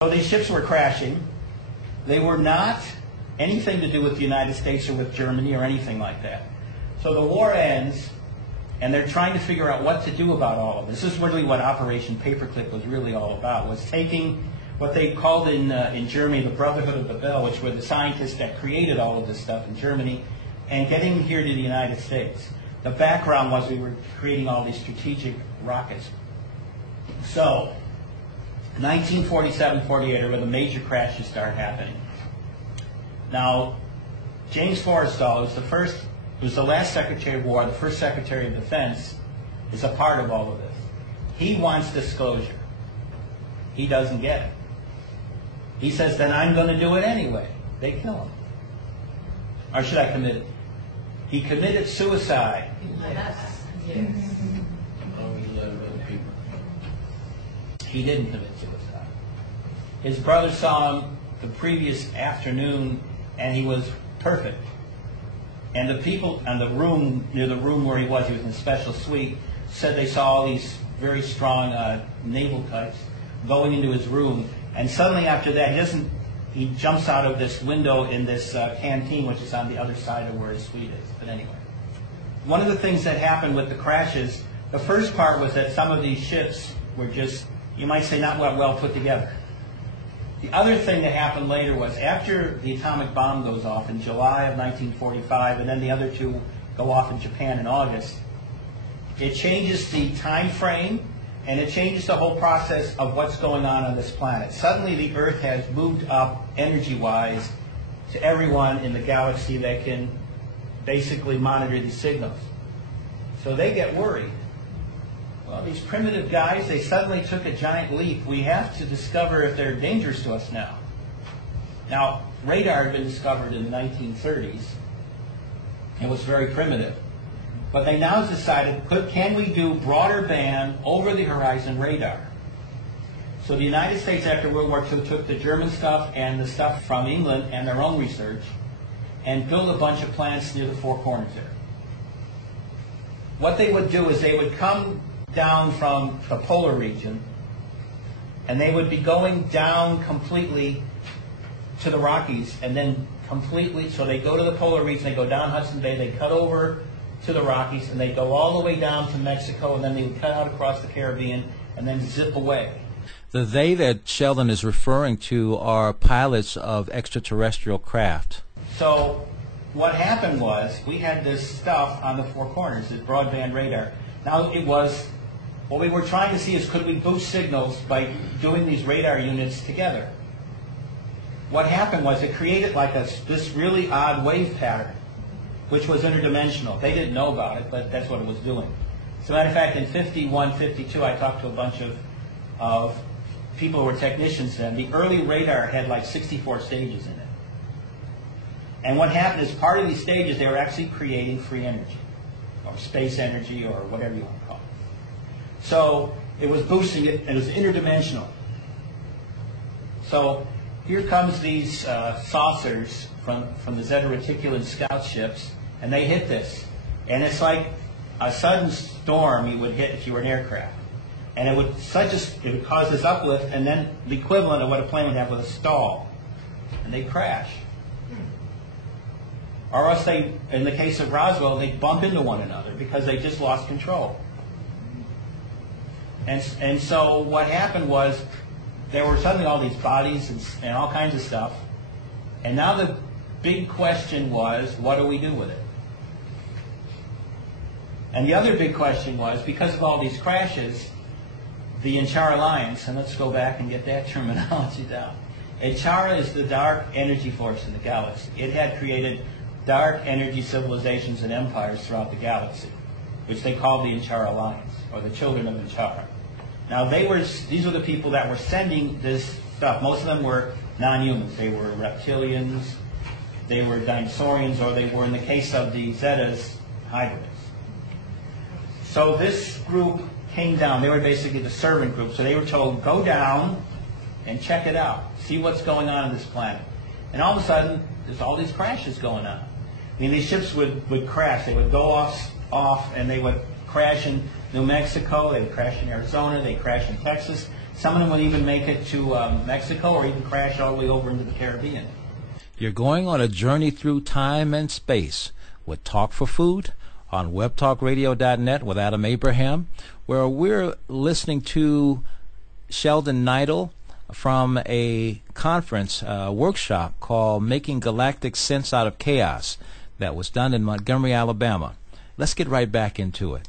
So these ships were crashing. They were not anything to do with the United States or with Germany or anything like that. So the war ends, and they're trying to figure out what to do about all of this. This is really what Operation Paperclip was really all about, was taking what they called in Germany the Brotherhood of the Bell, which were the scientists that created all of this stuff in Germany, and getting them here to the United States. The background was we were creating all these strategic rockets. So 1947-48 are where the major crashes start happening. Now, James Forrestal was the last Secretary of War, the first Secretary of Defense, is a part of all of this. He wants disclosure. He doesn't get it. He says, then I'm going to do it anyway. They kill him. Or should I commit it? He committed suicide. Yes. He didn't commit suicide. His brother saw him the previous afternoon, and he was perfect. And the people in the room, near the room where he was in a special suite, said they saw all these very strong naval cuts going into his room. And suddenly after that, he jumps out of this window in this canteen, which is on the other side of where his suite is. But anyway, one of the things that happened with the crashes, the first part was that some of these ships were just, you might say, not well put together. The other thing that happened later was after the atomic bomb goes off in July of 1945, and then the other two go off in Japan in August, it changes the time frame, and it changes the whole process of what's going on this planet. Suddenly the Earth has moved up energy-wise to everyone in the galaxy that can basically monitor these signals. So they get worried. Well, these primitive guys, they suddenly took a giant leap. We have to discover if they're dangerous to us now. Now, radar had been discovered in the 1930s. It was very primitive. But they now decided, can we do broader band, over-the-horizon radar? So the United States, after World War II, took the German stuff and the stuff from England and their own research and built a bunch of plants near the Four Corners there. What they would do is they would come down from the polar region, and they would be going down completely to the Rockies, and then completely, so they go to the polar region, they go down Hudson Bay, they cut over to the Rockies, and they go all the way down to Mexico, and then they would cut out across the Caribbean, and then zip away. The they that Sheldan is referring to are pilots of extraterrestrial craft. So what happened was, we had this stuff on the Four Corners, this broadband radar. Now it was, what we were trying to see is, could we boost signals by doing these radar units together? What happened was it created like this really odd wave pattern, which was interdimensional. They didn't know about it, but that's what it was doing. As a matter of fact, in 51, 52, I talked to a bunch of people who were technicians then. The early radar had like 64 stages in it. And what happened is, part of these stages, they were actually creating free energy, or space energy, or whatever you want to call it. So it was boosting it, and it was interdimensional. So here comes these saucers from the Zeta Reticulan scout ships, and they hit this. And it's like a sudden storm you would hit if you were an aircraft. And it would cause this uplift, and then the equivalent of what a plane would have with a stall. And they crash. Or else they, in the case of Roswell, they bump into one another because they just lost control. And so what happened was, there were suddenly all these bodies and all kinds of stuff. And now the big question was, what do we do with it? And the other big question was, because of all these crashes, the Inchara Alliance, and let's go back and get that terminology down. Inchara is the dark energy force in the galaxy. It had created dark energy civilizations and empires throughout the galaxy, which they called the Inchara Alliance, or the Children of Inchara. Now these were the people that were sending this stuff. Most of them were non-humans. They were reptilians, they were dinosaurians, or they were, in the case of the Zetas, hybrids. So this group came down. They were basically the servant group. So they were told, go down and check it out. See what's going on this planet. And all of a sudden, there's all these crashes going on. I mean, these ships would crash. They would go off, and they would crash in New Mexico. They would crash in Arizona. They would crash in Texas. Some of them would even make it to Mexico or even crash all the way over into the Caribbean. You're going on a journey through time and space with Talk for Food on webtalkradio.net with Adam Abraham, where we're listening to Sheldan Nidle from a conference workshop called Making Galactic Sense Out of Chaos that was done in Montgomery, Alabama. Let's get right back into it.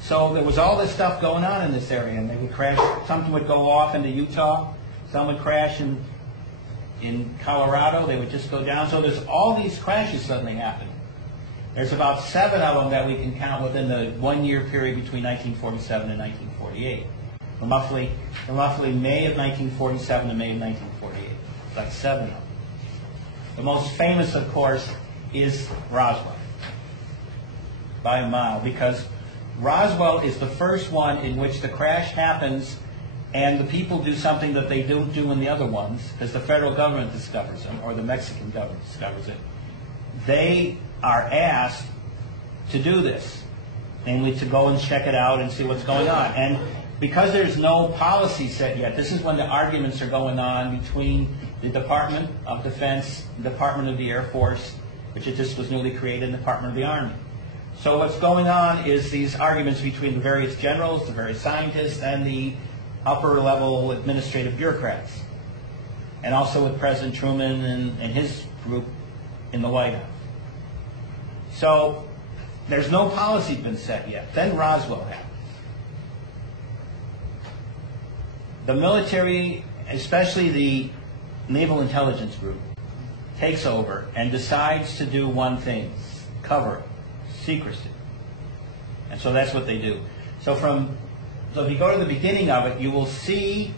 So there was all this stuff going on in this area, and they would crash. Some would go off into Utah, some would crash in Colorado. They would just go down. So there's all these crashes suddenly happening. There's about 7 of them that we can count within the 1 year period between 1947 and 1948. Roughly May of 1947 to May of 1948. Like 7 of them. The most famous, of course, is Roswell, by a mile, because Roswell is the first one in which the crash happens and the people do something that they don't do in the other ones, because the federal government discovers them, or the Mexican government discovers it. They are asked to do this, namely to go and check it out and see what's going on. And because there's no policy set yet, this is when the arguments are going on between the Department of Defense, the Department of the Air Force, which it just was newly created, and the Department of the Army. So what's going on is these arguments between the various generals, the various scientists, and the upper-level administrative bureaucrats, and also with President Truman and his group in the White House. So there's no policy been set yet. Then Roswell happens. The military, especially the Naval Intelligence Group, takes over and decides to do one thing: cover it, secrecy. And so that's what they do. So if you go to the beginning of it, you will see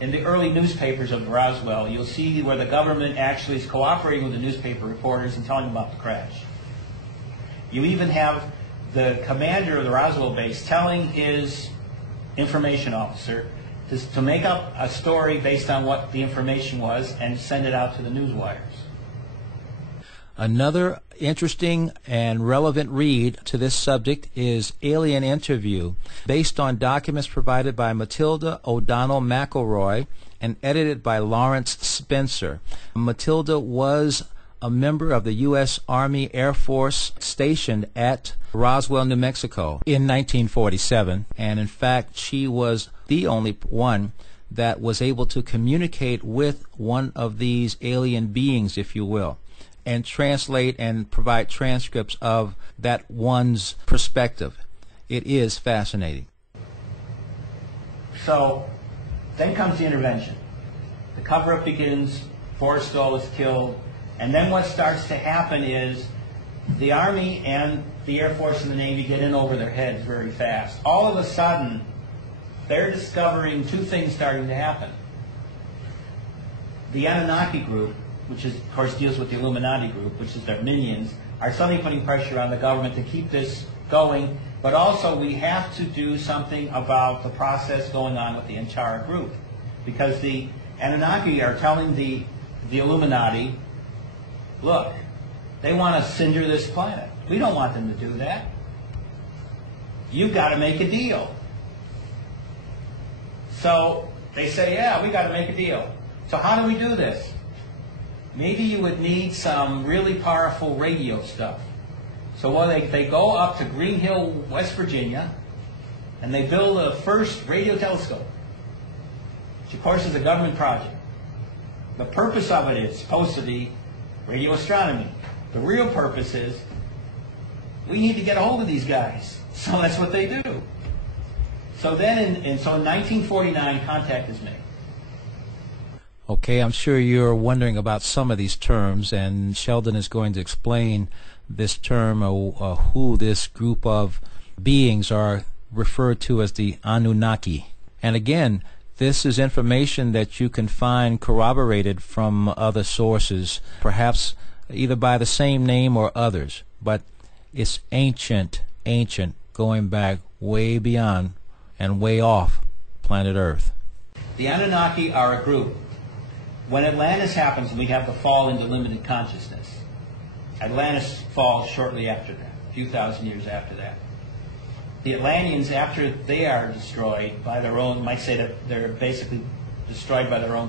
in the early newspapers of Roswell, you'll see where the government actually is cooperating with the newspaper reporters and telling them about the crash. You even have the commander of the Roswell base telling his information officer to make up a story based on what the information was and send it out to the news wires. Another interesting and relevant read to this subject is Alien Interview, based on documents provided by Matilda O'Donnell McElroy and edited by Lawrence Spencer. Matilda was a member of the U.S. Army Air Force stationed at Roswell, New Mexico in 1947, and in fact she was the only one that was able to communicate with one of these alien beings, if you will, and translate and provide transcripts of that one's perspective. It is fascinating. So then comes the intervention. The cover-up begins, Forrestal is killed, and then what starts to happen is the Army and the Air Force and the Navy get in over their heads very fast. All of a sudden, they're discovering 2 things starting to happen. The Anunnaki group, which is, of course deals with the Illuminati group, which is their minions, are suddenly putting pressure on the government to keep this going, but also we have to do something about the process going on with the Anchara group, because the Anunnaki are telling the Illuminati, look, they want to cinder this planet. We don't want them to do that. You've got to make a deal. So they say, yeah, we got to make a deal. So how do we do this? Maybe you would need some really powerful radio stuff. So they go up to Green Hill, West Virginia, and they build the first radio telescope, which of course is a government project. The purpose of it is supposed to be radio astronomy. The real purpose is we need to get a hold of these guys. So that's what they do. So then in 1949, contact is made. Okay, I'm sure you're wondering about some of these terms, and Sheldan is going to explain this term, or who this group of beings are referred to as the Anunnaki. And again, this is information that you can find corroborated from other sources, perhaps either by the same name or others, but it's ancient, going back way beyond and way off planet Earth. The Anunnaki are a group. When Atlantis happens, and we have the fall into limited consciousness, Atlantis falls shortly after that, a few thousand years after that. The Atlanteans, after they are destroyed by their own, might say that they're basically destroyed by their own